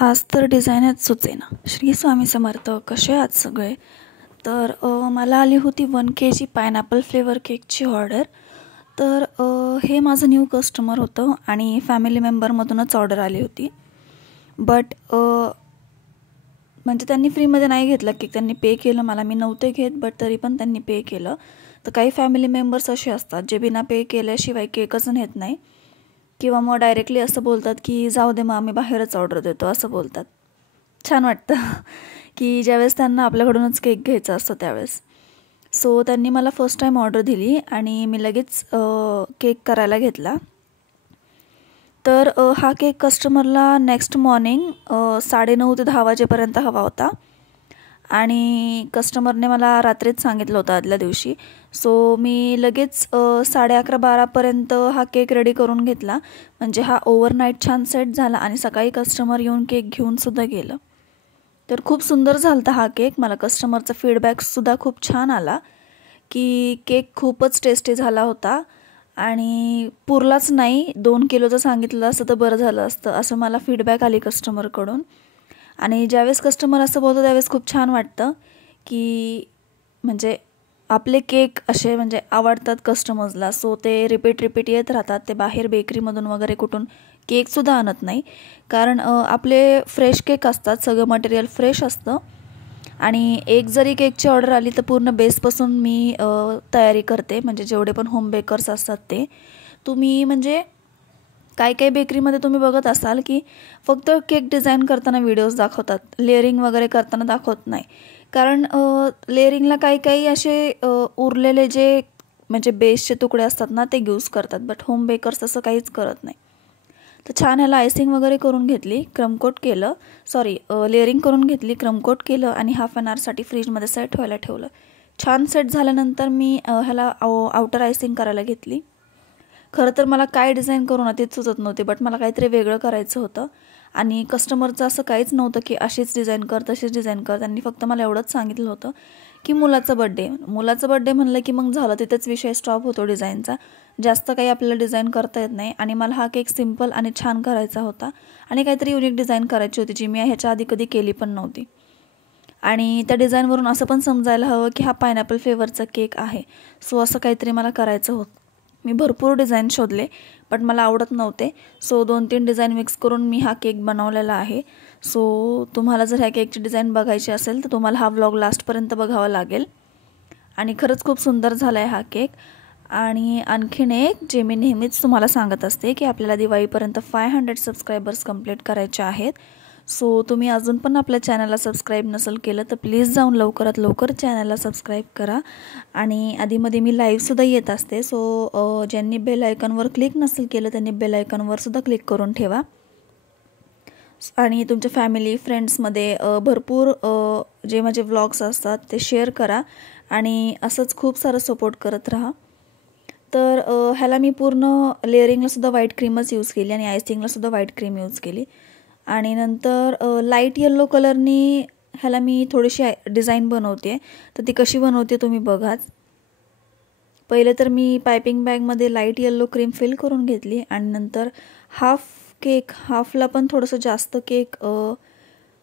आज तर डिझाईनच सुचेना. श्री स्वामी समर्थ. कसे आहात सगळे? तर मला आली होती 1 kg पायनॅपल फ्लेवर केकची ऑर्डर. तर हे माझं न्यू कस्टमर होतं आणि फॅमिली मेंबरमधूनच ऑर्डर आली होती. बट म्हणजे त्यांनी फ्रीमध्ये नाही घेतलं केक, त्यांनी पे केलं मला. मी नव्हते घेत, बट तरी पण त्यांनी पे केलं. तर काही फॅमिली मेंबर्स असे असतात जे बिना पे केल्याशिवाय केकच नेत नाही, किंवा मग डायरेक्टली असं बोलतात की जाऊ दे मग आम्ही बाहेरच ऑर्डर देतो, असं बोलतात. छान वाटतं की ज्यावेळेस त्यांना आपल्याकडूनच केक घ्यायचा असतो त्यावेळेस. सो त्यांनी मला फर्स्ट टाईम ऑर्डर दिली आणि मी लगेच केक करायला घेतला. तर हा केक कस्टमरला नेक्स्ट मॉर्निंग 9:30 ते 10 वाजेपर्यंत हवा होता आणि कस्टमरने मला रात्रीच सांगितलं होतं आदल्या दिवशी. सो मी लगेच 11:30-12पर्यंत हा केक रेडी करून घेतला. म्हणजे हा ओव्हरनाईट छान सेट झाला आणि सकाळी कस्टमर येऊन केक घेऊनसुद्धा गेलं. तर खूप सुंदर झाला होता हा केक. मला कस्टमरचा फीडबॅकसुद्धा खूप छान आला की केक खूपच टेस्टी झाला होता आणि पुरलाच नाही. 2 किलोचं सांगितलं असतं तर बरं झालं असतं, असं मला फीडबॅक आली कस्टमरकडून. आणि ज्यावेळेस कस्टमर असं बोलतो त्यावेळेस खूप छान वाटतं की म्हणजे आपले केक असे म्हणजे आवडतात कस्टमर्सला. सो ते रिपीट येत राहतात. ते बाहेर बेकरीमधून वगैरे कुठून केकसुद्धा आणत नाही, कारण आपले फ्रेश केक असतात, सगळं मटेरियल फ्रेश असतं. आणि एक जरी केकची ऑर्डर आली तर पूर्ण बेसपासून मी तयारी करते. म्हणजे जेवढे पण होम बेकर्स असतात ते तुम्ही म्हणजे काही बेकरीमध्ये तुम्ही बघत असाल की फक्त केक डिझाईन करताना व्हिडिओज दाखवतात, लेअरिंग वगैरे करताना दाखवत नाही. कारण लेअरिंगला काही असे उरलेले जे म्हणजे बेसचे तुकडे असतात ना, ते यूज करतात. बट होम बेकर्स तसं काहीच करत नाही. तर छान ह्याला आयसिंग वगैरे करून घेतली, क्रमकोट केलं, लेअरिंग करून घेतली, क्रमकोट केलं आणि हाफ ॲन आवरसाठी फ्रीजमध्ये सेट व्हायला ठेवलं. छान सेट झाल्यानंतर मी ह्याला आउटर आयसिंग करायला घेतली. खरं तर मला काय डिझाईन करू ना तेच सुचत नव्हते, बट मला काहीतरी वेगळं करायचं होतं आणि कस्टमरचं असं काहीच नव्हतं की अशीच डिझाईन कर, तशीच डिझाईन कर. त्यांनी फक्त मला एवढंच सांगितलं होतं की मुलाचा बड्डे म्हणलं की मग झालं, तिथेच विषय स्टॉप होतो डिझाईनचा. जास्त काही आपल्याला डिझाईन करता येत नाही आणि मला हा केक सिम्पल आणि छान करायचा होता आणि काहीतरी युनिक डिझाईन करायची होती जी मी ह्याच्या आधी कधी केली पण नव्हती. आणि त्या डिझाईनवरून असं पण समजायला हवं की हा पायनॅपल फ्लेवरचा केक आहे. सो असं काहीतरी मला करायचं होतं. मी भरपूर डिझाईन शोधले, बट मला आवडत नव्हते. सो 2-3 डिझाईन मिक्स करून मी हा केक बनवलेला आहे. सो तुम्हाला जर ह्या केकची डिझाईन बघायची असेल तर तुम्हाला हा व्लॉग लास्टपर्यंत बघावा लागेल. आणि खरंच खूप सुंदर झाला आहे हा केक. आणि आणखीन एक जे मी नेहमीच तुम्हाला सांगत असते की आपल्याला दिवाळीपर्यंत 500 सबस्क्रायबर्स कंप्लीट करायचे आहेत. सो तुम्ही अजून पण आपल्या चॅनलला सबस्क्राईब नसेल केलं तर प्लीज जाऊन लवकरात लवकर चॅनलला सबस्क्राईब करा. आणि आधीमध्ये मी लाईव्हसुद्धा येत असते. सो ज्यांनी बेल आयकॉनवर क्लिक नसेल केलं त्यांनी बेल आयकॉनवरसुद्धा क्लिक करून ठेवा. आणि तुमच्या फॅमिली फ्रेंड्समध्ये भरपूर जे माझे व्लॉग्स असतात ते शेअर करा आणि असंच खूप सारं सपोर्ट करत राहा. तर ह्याला मी पूर्ण लेअरिंगलासुद्धा व्हाईट क्रीमच यूज केली आणि आयसिंगलासुद्धा व्हाईट क्रीम यूज केली. आणि नंतर लाईट येल्लो कलरनी ह्याला मी थोडीशी डिझाईन बनवते. तर ती कशी बनवते तुम्ही बघाच. पहिले तर मी पायपिंग बॅगमध्ये लाईट येल्लो क्रीम फिल करून घेतली आणि नंतर हाफला पण थोडंसं जास्त केक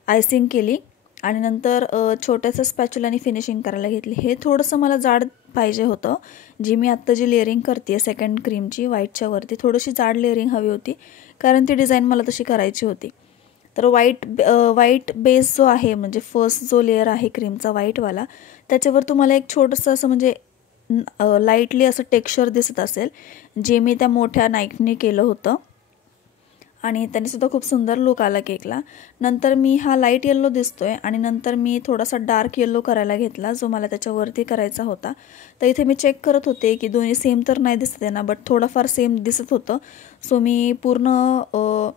आयसिंग केली आणि नंतर छोट्याचं स्पॅच्युलाने फिनिशिंग करायला घेतली. हे थोडंसं मला जाड पाहिजे होतं. जी आत्ता लेअरिंग करते आहे सेकंड क्रीमची व्हाईटच्या वरती थोडीशी जाड लेअरिंग हवी होती, कारण ती डिझाईन मला तशी करायची होती. तर व्हाईट बेस जो आहे म्हणजे फर्स्ट जो लेअर आहे क्रीमचा व्हाईटवाला, त्याच्यावर तुम्हाला एक छोटंसं असं म्हणजे लाईटली असं टेक्स्चर दिसत असेल, जे मी त्या मोठ्या नाईफने केलं होतं आणि त्यानेसुद्धा खूप सुंदर लुक आला केकला. नंतर मी हा लाईट येल्लो दिसतोय आणि नंतर मी थोडासा डार्क येल्लो करायला घेतला जो मला त्याच्यावरती करायचा होता. तर इथे मी चेक करत होते की दोन्ही सेम तर नाही दिसत आहे ना, बट थोडंफार सेम दिसत होतं. सो मी पूर्ण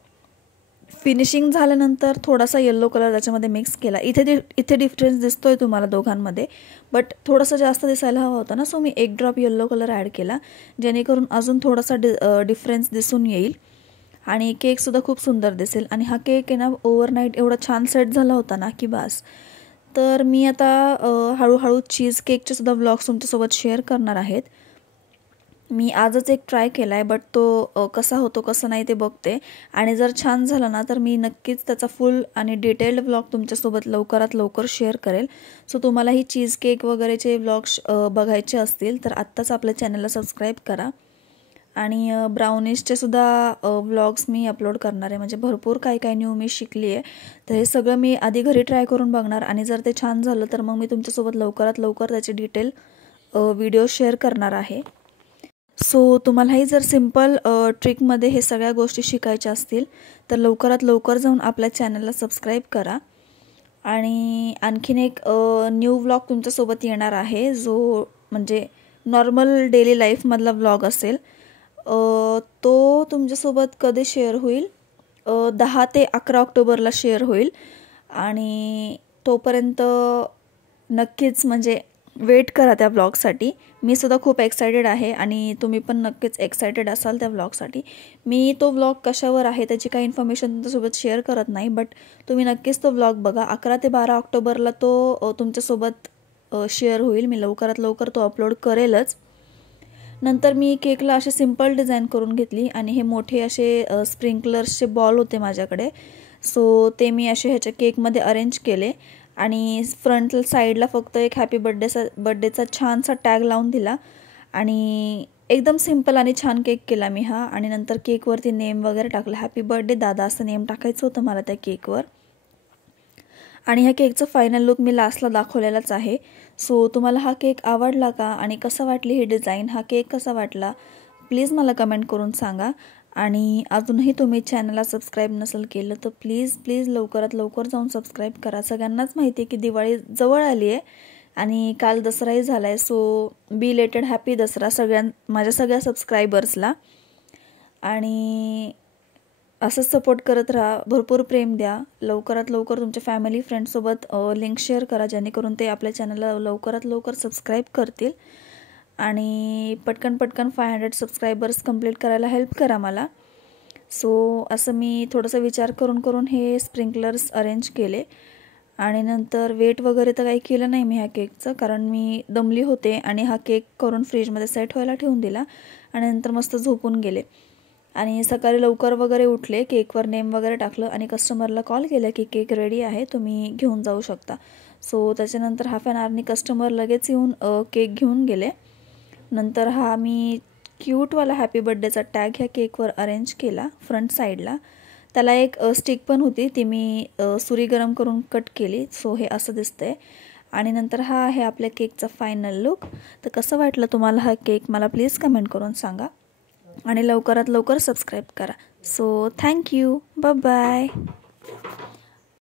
फिनिशिंग झाल्यानंतर थोडासा येल्लो कलर त्याच्यामध्ये मिक्स केला. इथे डिफरन्स दिसतोय तुम्हाला दोघांमध्ये, बट थोडंसं जास्त दिसायला हवा होता ना. सो मी 1 ड्रॉप येल्लो कलर ॲड केला जेणेकरून अजून थोडासा डिफरन्स दिसून येईल आणि केकसुद्धा खूप सुंदर दिसेल. आणि हा केक आहे ना ओव्हरनाईट एवढा छान सेट झाला होता ना की बास. तर मी आता हळूहळू चीज केकचे सुद्धा व्लॉग्स तुमच्यासोबत शेअर करणार आहेत. मी आजच एक ट्राय केला आहे, बट तो कसा होतो कसं नाही ते बघते. आणि जर छान झाला ना तर मी नक्कीच त्याचा फुल आणि डिटेल्ड व्लॉग तुमच्यासोबत लवकरात लवकर शेअर करेल. सो तुम्हाला ही चीज केक वगैरेचे व्लॉग्स बघायचे असतील तर आत्ताच आपल्या चॅनलला सबस्क्राईब करा. आणि ब्राउनीजचे सुद्धा व्लॉग्स मी अपलोड करणार आहे. म्हणजे भरपूर काही काही न्यू मी शिकली आहे. तर हे सगळं मी आधी घरी ट्राय करून बघणार आणि जर ते छान झालं तर मग मी तुमच्यासोबत लवकरात लवकर त्याची डिटेल व्हिडिओ शेअर करणार आहे. सो तुम्हालाही जर सिम्पल ट्रिकमध्ये हे सगळ्या गोष्टी शिकायच्या असतील तर लवकरात लवकर जाऊन आपल्या चॅनलला सबस्क्राईब करा. आणि आणखीन एक न्यू व्लॉग तुमच्यासोबत येणार आहे, जो म्हणजे नॉर्मल डेली लाईफमधला व्लॉग असेल. तो तुमच्यासोबत कधी शेअर होईल, 10 ते 11 ऑक्टोबरला शेअर होईल. आणि तोपर्यंत नक्कीच म्हणजे वेट करा त्या व्लॉगसाठी. मी सुद्धा खूप एक्सायटेड आहे आणि तुम्ही पण नक्कीच एक्सायटेड असाल त्या व्लॉगसाठी. मी तो व्लॉग कशावर आहे त्याची काही इन्फॉर्मेशन तुमच्यासोबत शेअर करत नाही, बट तुम्ही नक्कीच तो व्लॉग बघा. 11 ते 12 ऑक्टोबरला तो तुमच्यासोबत शेअर होईल. मी लवकरात लवकर तो अपलोड करेलच. नंतर मी केकला असे सिंपल डिझाईन करून घेतली आणि हे मोठे असे स्प्रिंकलर्सचे बॉल होते माझ्याकडे. सो ते मी असे ह्याच्या केकमध्ये अरेंज केले आणि फ्रंट साईडला फक्त एक हॅपी बड्डेचा छानसा टॅग लावून दिला. आणि एकदम सिंपल आणि छान केक केला मी हा. आणि नंतर केकवरती नेम वगैरे टाकला, हॅपी बर्थडे दादा असं नेम टाकायचं होतं मला त्या केकवर. आणि ह्या केकचं फायनल लुक मी लास्टला दाखवलेलाच आहे. सो तुम्हाला हा केक आवडला का आणि कसं वाटली ही डिझाईन, हा केक कसा वाटला प्लीज मला कमेंट करून सांगा. आणि अजूनही तुम्ही चॅनलला सबस्क्राईब नसेल केलं तर प्लीज प्लीज लवकरात लवकर जाऊन सबस्क्राईब करा. सगळ्यांनाच माहिती आहे की दिवाळी जवळ आली आहे आणि काल दसराही झाला आहे. सो बिलेटेड हॅपी दसरा माझ्या सगळ्या सबस्क्रायबर्सला. आणि असंच सपोर्ट करत राहा, भरपूर प्रेम द्या. लवकरात लवकर तुमच्या फॅमिली फ्रेंड्ससोबत लिंक शेअर करा जेणेकरून ते आपल्या चॅनलला लवकरात लवकर सबस्क्राईब करतील. आणि पटकन 500 सबस्क्रायबर्स कंप्लीट करायला हेल्प करा मला. सो असं मी थोडंसं विचार करून हे स्प्रिंकलर्स अरेंज केले. आणि नंतर वेट वगैरे तर काही केलं नाही मी ह्या केकचं, कारण मी दमली होते आणि हा केक करून फ्रीजमध्ये सेट व्हायला ठेवून दिला आणि नंतर मस्त झोपून गेले. आणि सकाळी लवकर वगैरे उठले, केकवर नेम वगैरे टाकलं आणि कस्टमरला कॉल केला की केक रेडी आहे, तुम्ही घेऊन जाऊ शकता. सो त्याच्यानंतर हाफ ॲन आवरनी कस्टमर लगेच येऊन केक घेऊन गेले. नंतर हा मी क्यूटवाला हॅपी बर्थडेचा टॅग ह्या केकवर अरेंज केला फ्रंट साईडला. त्याला एक स्टिक पण होती, ती मी सुरी गरम करून कट केली. सो हे असं दिसतंय. आणि नंतर हा आहे आपल्या केकचा फायनल लुक. तर कसं वाटलं तुम्हाला हा केक मला प्लीज कमेंट करून सांगा आणि लवकरात लवकर सबस्क्राईब करा. So thank you, bye.